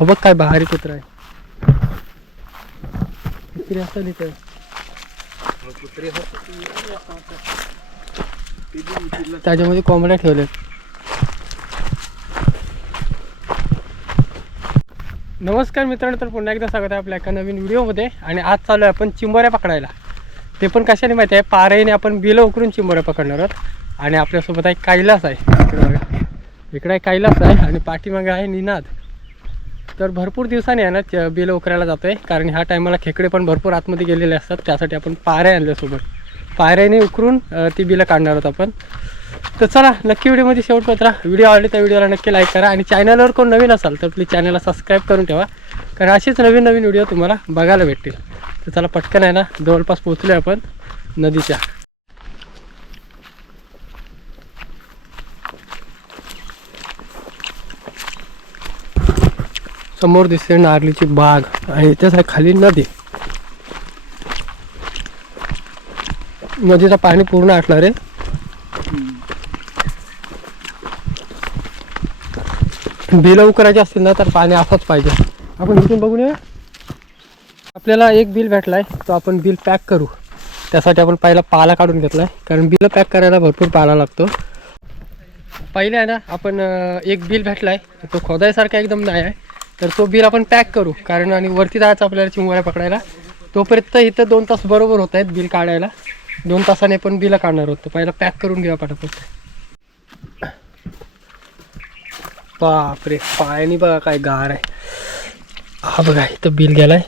हो बघ काय बाहेर कुत्रा आहे. कुत्री असं इथं. त्याच्यामध्ये कोंबड्या ठेवल्यात. नमस्कार मित्रांनो तर पुन्हा एकदा स्वागत आहे आपल्या एका नवीन व्हिडिओमध्ये. आणि आज चालू आहे आपण चिंबोऱ्या पकडायला. ते पण कशाने माहिती आहे? पारेने आपण बिलं उकरून चिंबोऱ्या पकडणार आहोत. आणि आपल्यासोबत आहे कैलास आहे. इकडे बघा. इकडे आहे कैलास आहे आणि पाठीमागे आहे निनाद. तर भरपूर दिवसांनी आहे ना बिल उकरायला जातो आहे कारण ह्या टायमाला खेकडे पण भरपूर आतमध्ये गेलेले असतात. त्यासाठी आपण पायऱ्या आणल्या सोबत. पायऱ्याने उकरून ती बिलं काढणार आहोत आपण. तर चला नक्की व्हिडिओमध्ये शेवटपर्यंत राहा. व्हिडिओ आवडले त्या व्हिडिओला नक्की लाईक करा. आणि चॅनलवर कोण नवीन असाल तर प्लीज चॅनलला सबस्क्राईब करून ठेवा. कारण असेच नवीन नवीन व्हिडिओ तुम्हाला बघायला भेटतील. तर चला पटकन आहे ना जवळपास पोहोचलो आपण नदीच्या. समोर दिसते नारळीची बाग आणि त्याच्याखाली नदी. नदीचं पाणी पूर्ण आटलं रे बिल उकरायचे असतील ना तर पाणी असंच पाहिजे. आपण इथून बघून आपल्याला एक बिल भेटलाय तो आपण बिल पॅक करू. त्यासाठी आपण पहिला पाला काढून घेतलाय कारण बिल पॅक करायला भरपूर पाला लागतो. पहिले आहे ना आपण एक बिल भेटलाय तो खोदायसारखा एकदम नाही आहे. तर तो बिल आपण पॅक करू. कारण आणि वरती जायचं आपल्याला चिंगोऱ्या पकडायला. तोपर्यंत इथं दोन तास बरोबर होत आहेत बिल काढायला. दोन तासाने पण बिलं काढणार होतं पहिला पॅक करून घेऊया पटापट. बापरे पायाने बघा काय गार आहे. हा बघा इथं बिल गेलाय.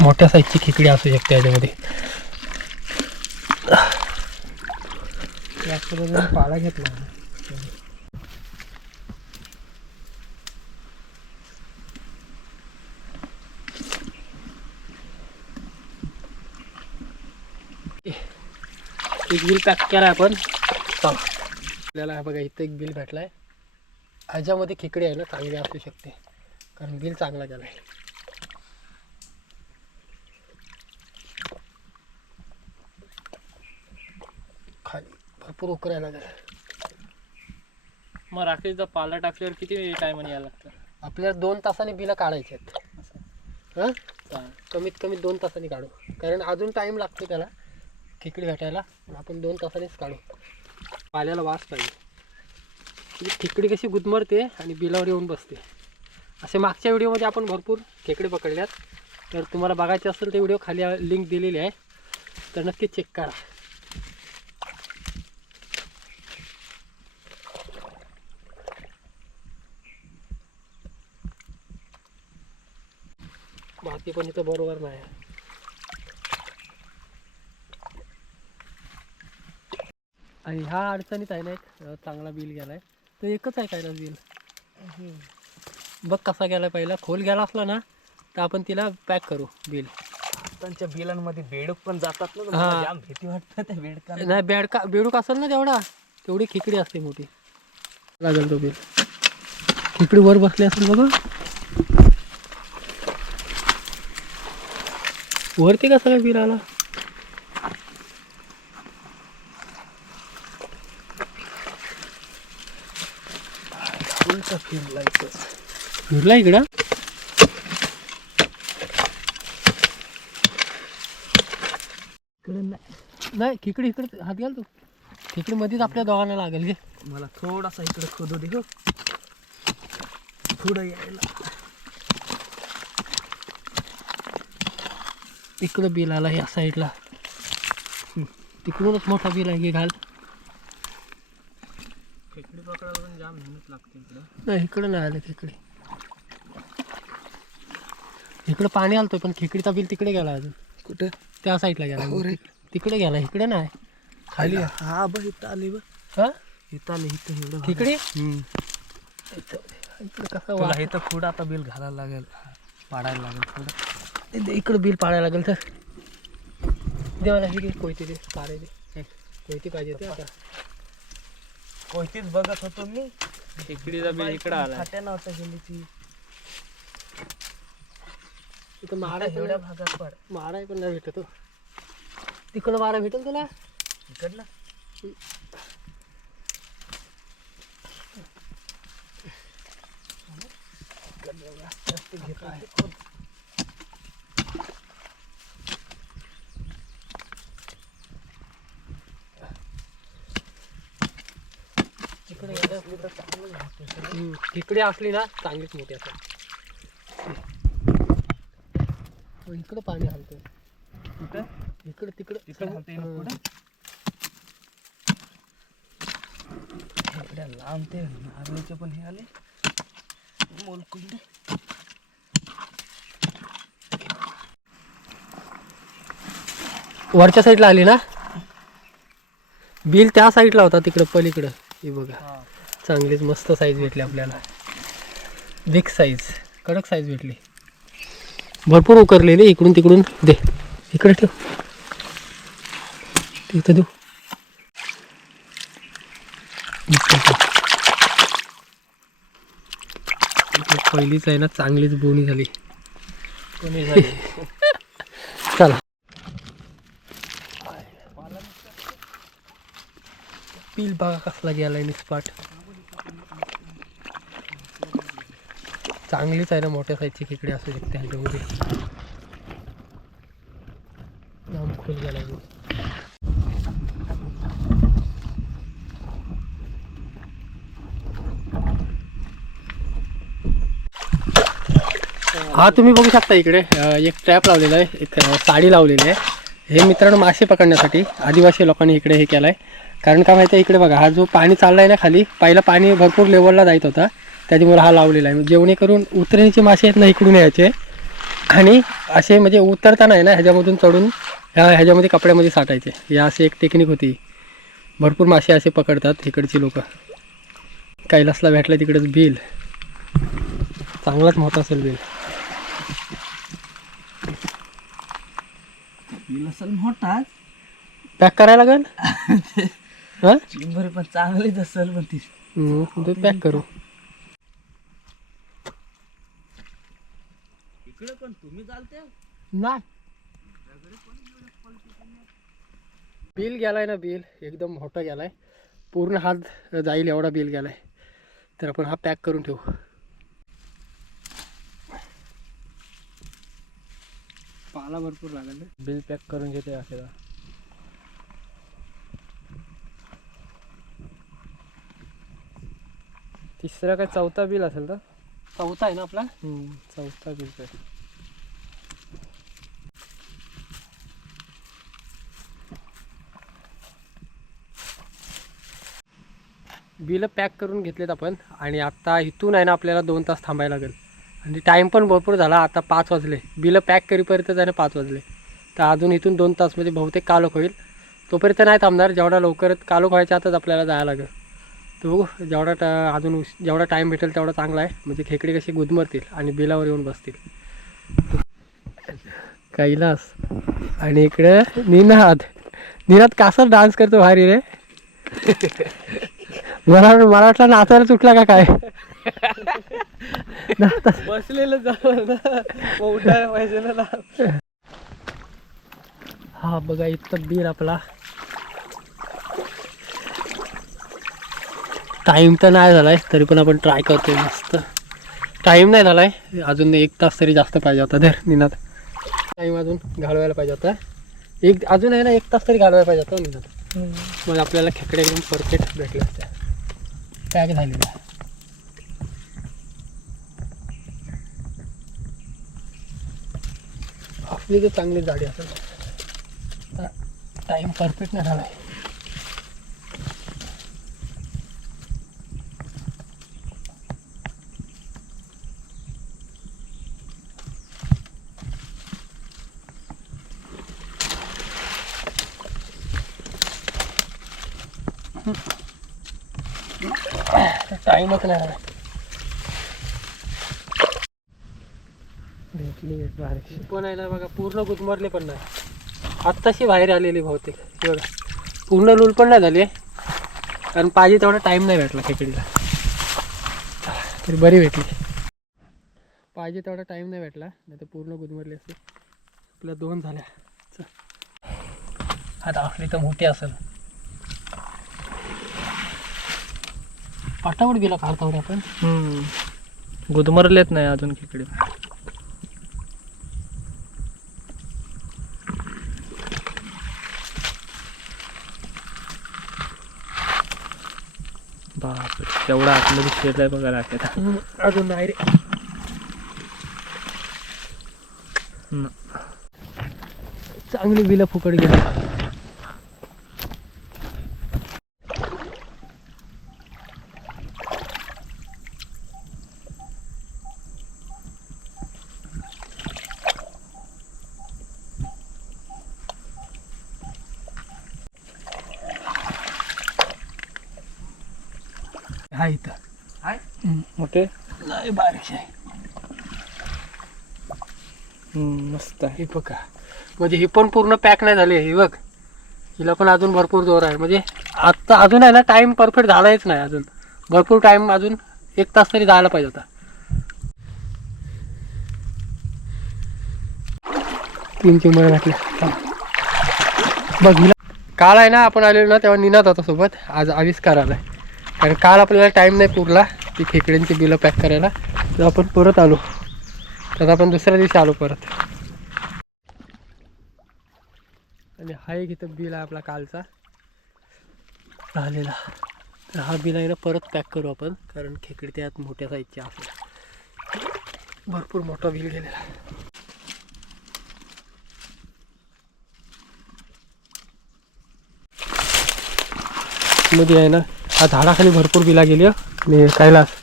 मोठ्या साईजची खिकडी असू शकते याच्यामध्ये. पाला घेतला. एक बिल पॅक केला आपण. आपल्याला हा बघा इथं एक बिल भेटलाय. ह्याच्यामध्ये खेकडे आहे ना चांगली असू शकते. कारण बिल चांगला गेला आहे खाली भरपूर उकरायला गेला मग राकेशचा पाला टाकल्यावर किती टायमाने यायला लागतं? आपल्याला दोन तासांनी बिलं काढायची आहेत. हां. कमीत कमी दोन तासांनी काढू. कारण अजून टाईम लागतो त्याला. खेकडी भेटायला आपण दोन तासांनीच काढू. पाल्याला वास पाहिजे. ही खेकडी कशी गुदमरते आणि बिलावर येऊन बसते. असे मागच्या व्हिडिओमध्ये आपण भरपूर खेकडे पकडल्यात. तर तुम्हाला बघायचे असेल ते व्हिडिओ खाली लिंक दिलेली आहे. तर नक्की चेक करा. बाकी पण इथं बरोबर नाही. आणि ह्या अडचणीत आहे ना एक चांगला बिल गेलाय. तो एकच आहे काय ना बिल बघ कसा गेलाय पहिला. खोल गेला असला ना तर आपण तिला पॅक करू बिल. त्यांच्या बिलांमध्ये बेडूक पण जातात ना तर हा. जाम भीती वाटतं त्या बेडकांना नाही बेडका बेडूक असेल ना तेवढा तेवढी खिकडी असते मोठी. लागेल तो बिल. खिकडी वर बसली असेल बघ. वरती कसा काय बिल आला? उलट फिरला इथं फिरला इकडं. इकडे नाही. नाही खिकडी इकडे हात घाल तू. खिकडी मध्येच आपल्या दोघांना लागेल घे मला थोडासा इकडे खोदू दे हो. पुढं यायला. इकडं बिल आला या साईडला. तिकडूनच मोठा बिल आहे घे घाल. खेकडी पकडावरून जाम मेहनत लागते इकडं. नाही इकडं नाही आलं खेकडी. इकडं पाणी आलतोय पण खेकडीचा बिल तिकडे गेला अजून. कुठं? त्या साईडला गेला. हो. तिकडे गेला इकडे नाही. खाली. हा बघ इथं आली बघ. हा? इथं आले इथं एवढं. खेकडी. इकडे कसं तुला वा- इथं पुढं आता बिल घालायला लागेल. पाडायला लागेल पुढं इथे इकडं बिल पाडायला लागेल तर. देवाला हे कोयती दे पारे दे. हे, कोयती पाहिजे ते आता. कोयतीच बघत होतो मी. खेकडीचा बिल इकडं आला खात्या नव्हता गेली ती इथं मारा एवढ्या भागात पड. मारा पण नाही भेटत हो. तिकडं मारा भेटेल तुला? इकडला तिकडे गेलं असलं तर चांगलं झालं. हम्म, तिकडे असली ना चांगलीच मोठी असेल. हो, इकडं पाणी हलतंय. कुठं? इकडं तिकडं. तिकडे? इकडे लांब ते नारळीचे पण हे आले. मोलकुंडे. वरच्या साईडला आली ना? बिल त्या साईडला होता तिकडं पलीकडं. हे बघा. चांगलीच मस्त साईज भेटली आपल्याला. बिग साईज कडक साईज भेटली. भरपूर उकरलेली इकडून तिकडून. दे. इकडे ठेव. तिथं देऊ. पहिलीच आहे ना चांगलीच बोनी झाली. चला. पील बघा कसला गेलाय निस्पाट चांगलीच आहे ना मोठ्या साईजची खेकडी असू शकते ह्याच्यामध्ये. लांब खोल गेला हा तुम्ही बघू शकता इकडे एक ट्रॅप लावलेला आहे एक साडी लावलेली आहे. हे मित्रांनो मासे पकडण्यासाठी आदिवासी लोकांनी इकडे हे केलं आहे कारण का माहिती आहे इकडे बघा हा जो पाणी चाललाय ना खाली पहिला पाणी भरपूर लेवलला जायत होता. त्याच्यामुळे हा लावलेला आहे. जेवणेकरून उतरणीचे मासे आहेत ना इकडून यायचे. आणि असे म्हणजे उतरताना आहे ना ह्याच्यामधून चढून ह्या ह्याच्यामध्ये कपड्यामध्ये साठायचे. ही अशी एक टेक्निक होती. भरपूर मासे असे पकडतात इकडची लोक. कैलासला भेटलं तिकडेच बिल. चांगलाच मोठा असेल बिल. बिल असेल मोठाच. पॅक करायला लागेल? पण चांगलीच असेल पण ती ते पॅक करू. इकडे पण तुम्ही चालते नाही. बिल गेलाय ना बिल एकदम मोठा गेलाय. पूर्ण हात जाईल एवढा बिल गेलाय. तर आपण हा पॅक करून ठेवू. पाला भरपूर लागेल बिल पॅक करून घेते असे तिसरा काय चौथा बिल असेल तर? चौथा आहे ना आपला? चौथा बिल आहे बिलं पॅक करून घेतलेत आपण. आणि आत्ता इथून आहे ना आपल्याला दोन तास थांबायला लागेल. आणि टाईम पण भरपूर झाला आता पाच वाजले. बिलं पॅक करीपर्यंत आहे ना पाच वाजले. तर अजून इथून दोन तासमध्ये म्हणजे बहुतेक कालोख होईल. तोपर्यंत नाही थांबणार जेवढा लवकर कालोख व्हायच्या आताच आपल्याला जायला लागेल. तर बघू जेवढा टा अजून उश- जेवढा टाईम भेटेल तेवढा चांगला आहे. म्हणजे खेकडे कशी गुदमरतील आणि बिलावर येऊन बसतील. कैलास. आणि इकडे निनाद. निनाद कासा डान्स करतो भारी रे मला मला वाटलं नाचायला सुटला का काय? बसलेलं जावं ना मग उठायला पाहिजे ना हा बघा इतकं बिल आपला. टाईम तर नाही झालाय तरी पण आपण ट्राय करतोय मस्त. टाईम नाही झालाय अजून एक तास तरी जास्त पाहिजे होता. धर निनाद. टाईम अजून घालवायला पाहिजे होता. एक अजून आहे ना एक तास तरी घालवायला पाहिजे होता निनाद. मग आपल्याला खेकडे एकदम परफेक्ट भेटले असते. पॅक झालेला आपली तर चांगली गाडी असेल. टाईम परफेक्ट नाही झाला टाइमच नाही झाला भेटली बारीक पण आहे बघा पूर्ण गुदमरले पण नाही. आत्ताशी बाहेर आलेली बहुतेक. एवढं. पूर्ण लूल पण नाही झाली कारण पाहिजे तेवढा टाईम नाही भेटला खेकडीला. तरी बरी भेटली. पाहिजे तेवढा टाईम नाही भेटला नाही तर पूर्ण गुदमरली असते. आपल्या दोन झाल्या. आता आपली तर मोठी असेल. पाटावर गेला काढता आपण? गुदमरलेत नाही अजून खेकडे बापरे तेवढा आतमध्ये शिरलाय बघा राखेत. अजून नाही रे. चांगली बिलं फुकट गेला. हा इथं. हम्म, मोठे? लय बारीक आहे. हम्म, मस्त आहे. हे बघा. म्हणजे ही पण पूर्ण पॅक नाही झाली ही बघ. हिला पण अजून भरपूर जोर आहे. म्हणजे आत्ता अजून आहे ना टाइम परफेक्ट झालाच नाही अजून. भरपूर टाइम अजून एक तास तरी जायला पाहिजे होता. तीन चिंबर घातल्या बघ हिला काल आहे ना आपण आलेलो ना तेव्हा निनाद होता सोबत. आज आविष्कार आलाय. कारण काल आपल्याला टाईम नाही पुरला. ती खेकड्यांची बिलं पॅक करायला. तर आपण परत आलो. तर आपण दुसऱ्या दिवशी आलो परत. आणि हा एक इथं बिल आहे आपला कालचा. झालेला तर हा बिल आहे ना परत पॅक करू आपण. कारण खेकडी त्यात मोठ्या साईजची आपल्या भरपूर मोठा बिल गेलेला मध्ये आहे ना हा झाडाखाली भरपूर बिला गेली हं. आणि कैलास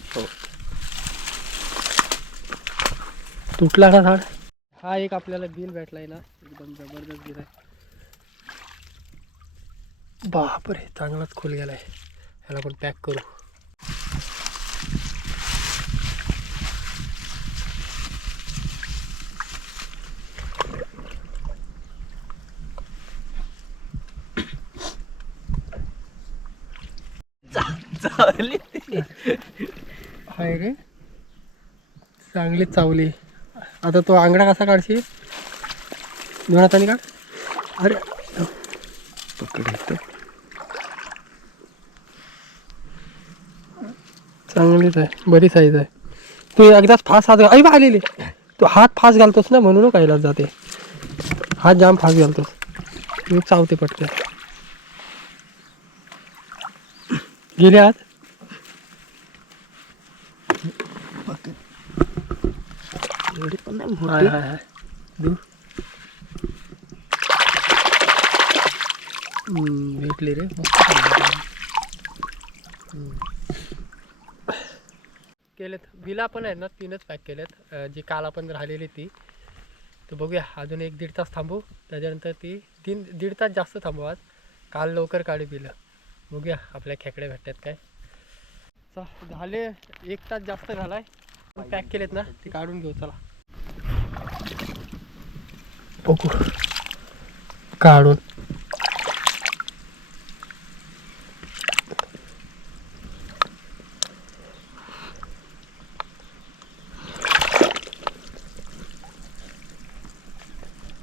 तुटला का झाड? हा एक आपल्याला बिल भेटलाय ना. एकदम जबरदस्त बिल आहे. बापरे चांगलाच खोल गेलाय. ह्याला पण पॅक करू. हाय रे. चांगलीच चावली. आता तो आंगडा कसा काढशील? दोन हाताने काढ. अरे. चांगलीच आहे. बरी साईज आहे. तू एकदाच फास्ट हात आई बा आलेली. तू हात फास्ट घालतोस ना म्हणून कायला जाते? हात जाम फास्ट घालतोस. मी चावते पटकन. गेले हात हाय हाय हाय देऊ भेटले रे. केलेत. बिला पण आहेत ना तीनच पॅक केलेत. जी काल आपण राहिलेली ती. तर बघूया अजून एक दीड तास थांबू. त्याच्यानंतर ती तीन दीड तास जास्त थांबू आज. काल लवकर काढू बिलं. बघूया आपल्या खेकडे भेटतात काय. चा- झाले एक तास जास्त झालाय. पॅक केलेत ना ते काढून घेऊ चला. बघू काढून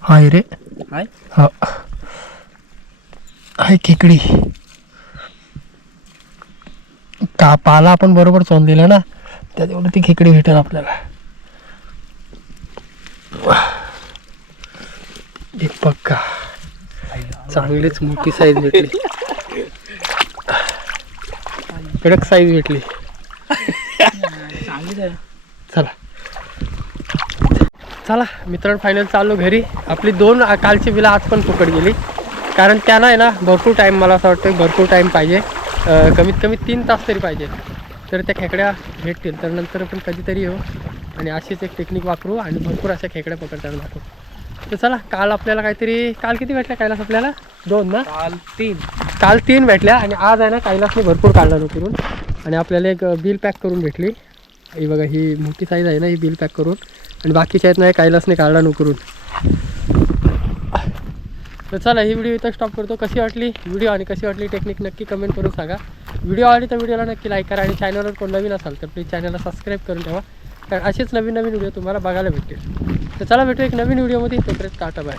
हाय रे हाय हा हाय खेकडी का पाला आपण बरोबर चोंदलेला ना त्यात एवढं ती खेकडी भेटेल आपल्याला एक पक्का चांगलीच मोठी साईज भेटली. कडक साईज भेटली. चला. चला मित्रांनो फायनल चाललो घरी. आपली दोन कालची बिलं आज पण फुकट गेली. कारण त्यांना आहे ना भरपूर टाईम मला असं वाटतं भरपूर टाईम पाहिजे. कमीत कमी तीन तास तरी पाहिजे. तर त्या खेकड्या भेटतील. तर नंतर आपण कधीतरी येऊ आणि अशीच एक टेक्निक वापरू आणि भरपूर अशा खेकड्या पकडताना दाखवू. तर चला काल आपल्याला काहीतरी काल किती भेटल्या कैलास आपल्याला? दोन ना? काल तीन. काल तीन भेटल्या आणि आज आहे ना कैलासने भरपूर काढला करून आणि आपल्याला एक बिल पॅक करून भेटली. ही बघा ही मोठी साईज आहे ना ही बिल पॅक करून. आणि बाकीच्या आहेत ना कैलासने काढला करून तर चला ही व्हिडिओ इथं स्टॉप करतो. कशी वाटली व्हिडिओ आणि कशी वाटली टेक्निक नक्की कमेंट करून सांगा. व्हिडिओ आवडली तर व्हिडिओला नक्की लाईक करा आणि चॅनलवर कोण नवीन असाल तर प्लीज चॅनलला सबस्क्राईब करून ठेवा. कारण असेच नवीन नवीन व्हिडिओ तुम्हाला बघायला भेटतील. तर चला भेटू एक नवीन व्हिडिओमध्ये. तोपर्यंत टाटा बाय.